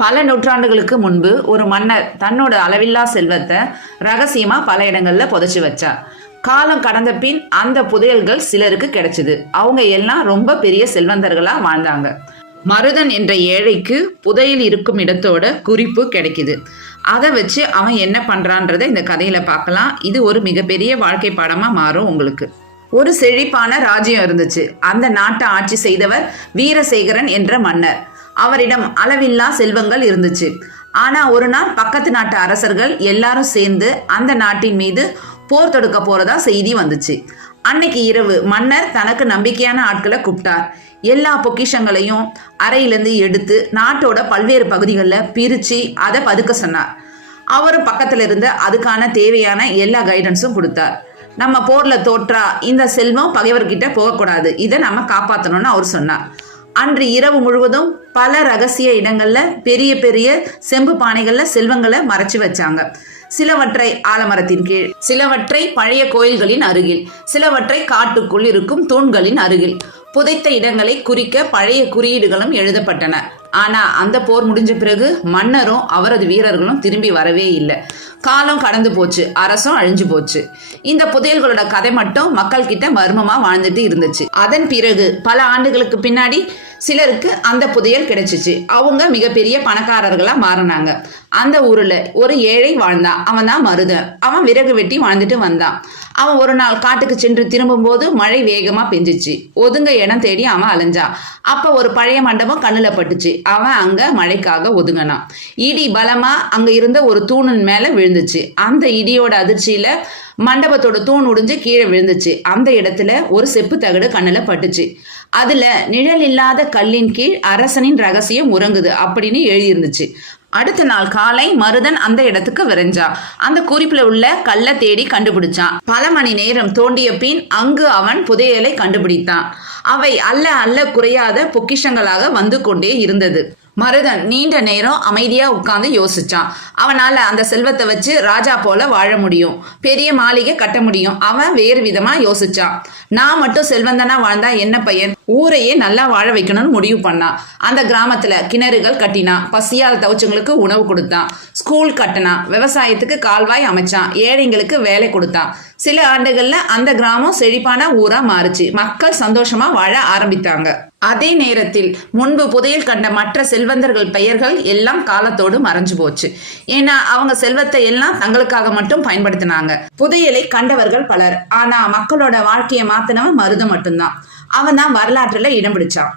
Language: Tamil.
பல நூற்றாண்டுகளுக்கு முன்பு ஒரு மன்னர் தன்னோட அளவில்லா செல்வத்தை ரகசியமா பல இடங்கள்ல புதைச்சு வச்சார். காலம் கடந்த பின் அந்த புதையல்கள் சிலருக்கு கிடைச்சது. அவங்க எல்லாம் ரொம்ப பெரிய செல்வந்தர்களா வாழ்ந்தாங்க. மருதன் என்ற ஏழைக்கு புதையல் இருக்கும் இடத்தோட குறிப்பு கிடைக்குது. அதை வச்சு அவன் என்ன பண்றான்றத இந்த கதையில பார்க்கலாம். இது ஒரு மிகப்பெரிய வாழ்க்கை பாடமா மாறும் உங்களுக்கு. ஒரு செழிப்பான ராஜ்யம் இருந்துச்சு. அந்த நாட்டை ஆட்சி செய்தவர் வீரசேகரன் என்ற மன்னர். அவரிடம் அளவில்லா செல்வங்கள் இருந்துச்சு. ஆனா ஒரு நாள் பக்கத்து நாட்டு அரசர்கள் எல்லாரும் சேர்ந்து அந்த நாட்டின் மீது போர் தொடுக்க போறதா செய்தி வந்துச்சு. அன்னைக்கு இரவு மன்னர் தனக்கு நம்பிக்கையான ஆட்களை கூப்பிட்டார். எல்லா பொக்கிஷங்களையும் அறையிலேருந்து எடுத்து நாட்டோட பல்வேறு பகுதிகளில் பிரித்து அதை பதுக்க சொன்னார். அவரும் பக்கத்தில் இருந்து அதுக்கான தேவையான எல்லா கைடன்ஸும் கொடுத்தார். நம்ம போரில் தோற்றா இந்த செல்வம் பகைவர்கிட்ட போகக்கூடாது, இதை நம்ம காப்பாற்றணும்னு அவர் சொன்னார். அன்று இரவு முழுவதும் பல ரகசிய இடங்கள்ல பெரிய பெரிய செம்பு பானைகள்ல செல்வங்களை மறைச்சு வச்சாங்க. சிலவற்றை ஆலமரத்தின் கீழ், சிலவற்றை பழைய கோயில்களின் அருகில், சிலவற்றை காட்டுக்குள் இருக்கும் தூண்களின் அருகில். புதைத்த இடங்களை குறிக்க பழைய குறியீடுகளும் எழுதப்பட்டன. ஆனா அந்த போர் முடிஞ்ச பிறகு மன்னரும் அவரது வீரர்களும் திரும்பி வரவே இல்லை. காலம் கடந்து போச்சு, அரசும் அழிஞ்சு போச்சு. இந்த புதையல்களோட கதை மட்டும் மக்கள் கிட்ட மர்மமா வாழ்ந்துட்டு இருந்துச்சு. அதன் பிறகு பல ஆண்டுகளுக்கு பின்னாடி சிலருக்கு அந்த புதையல் கிடைச்சிச்சு. அவங்க மிகப்பெரிய பணக்காரர்களா மாறினாங்க. அந்த ஊர்ல ஒரு ஏழை வாழ்ந்தான். அவன் தான் மருதன். அவன் விறகு வெட்டி வாழ்ந்துட்டு வந்தான். அவன் ஒரு நாள் காட்டுக்கு சென்று திரும்பும் போது மழை வேகமா பெஞ்சிச்சு. ஒதுங்க இடம் தேடி அவன் அலைஞ்சான். அப்ப ஒரு பழைய மண்டபம் கண்ணுல பட்டுச்சு. அவன் அங்க மழைக்காக ஒதுங்கினான். இடி பலமா அங்க இருந்த ஒரு தூணின் மேல விழுந்துச்சு. அந்த இடியோட அதிர்ச்சியில மண்டபத்தோட தூண் உடைஞ்சு கீழே விழுந்துச்சு. அந்த இடத்துல ஒரு செப்பு தகடு கண்ணுல பட்டுச்சு. அதுல நிழல் இல்லாத கல்லின் கீழ் அரசனின் ரகசியம் உறங்குது அப்படின்னு எழுதியிருந்துச்சு. அடுத்த நாள் காலை மருதன் அந்த இடத்துக்கு விரைஞ்சான். அந்த குறிப்புல உள்ள கல்லை தேடி கண்டுபிடிச்சான். பல மணி நேரம் தோண்டிய பின் அங்கு அவன் புதையலை கண்டுபிடித்தான். அவை அல்ல அல்ல குறையாத பொக்கிஷங்களாக வந்து கொண்டே இருந்தது. மருதன் நீண்ட நேரம் அமைதியா உட்கார்ந்து யோசிச்சான். அவனால அந்த செல்வத்தை வச்சு ராஜா போல வாழ முடியும், பெரிய மாளிகை கட்ட முடியும். அவன் வேறு விதமா யோசிச்சான். நான் மட்டும் செல்வந்தனா வாழ்ந்தா என்ன பையன்? ஊரையே நல்லா வாழ வைக்கணும்னு முடிவு பண்ணான். அந்த கிராமத்துல கிணறுகள் கட்டினான், பசியால் தவச்சவங்களுக்கு உணவு கொடுத்தான், ஸ்கூல் கட்டினான், விவசாயத்துக்கு கால்வாய் அமைச்சான், ஏழைங்களுக்கு வேலை கொடுத்தான். சில ஆண்டுகள்ல அந்த கிராமம் செழிப்பான ஊரா மாறுச்சு. மக்கள் சந்தோஷமா வாழ ஆரம்பித்தாங்க. அதே நேரத்தில் முன்பு புதையல் கண்ட மற்ற செல்வந்தர்கள் பெயர்கள் எல்லாம் காலத்தோடு மறைஞ்சு போச்சு. ஏன்னா அவங்க செல்வத்தை எல்லாம் தங்களுக்காக மட்டும் பயன்படுத்தினாங்க. புதையலை கண்டவர்கள் பலர், ஆனா மக்களோட வாழ்க்கையை மாத்தினவன் மருதன் மட்டும்தான். அவன் தான் வரலாற்றுல இடம் பிடிச்சான்.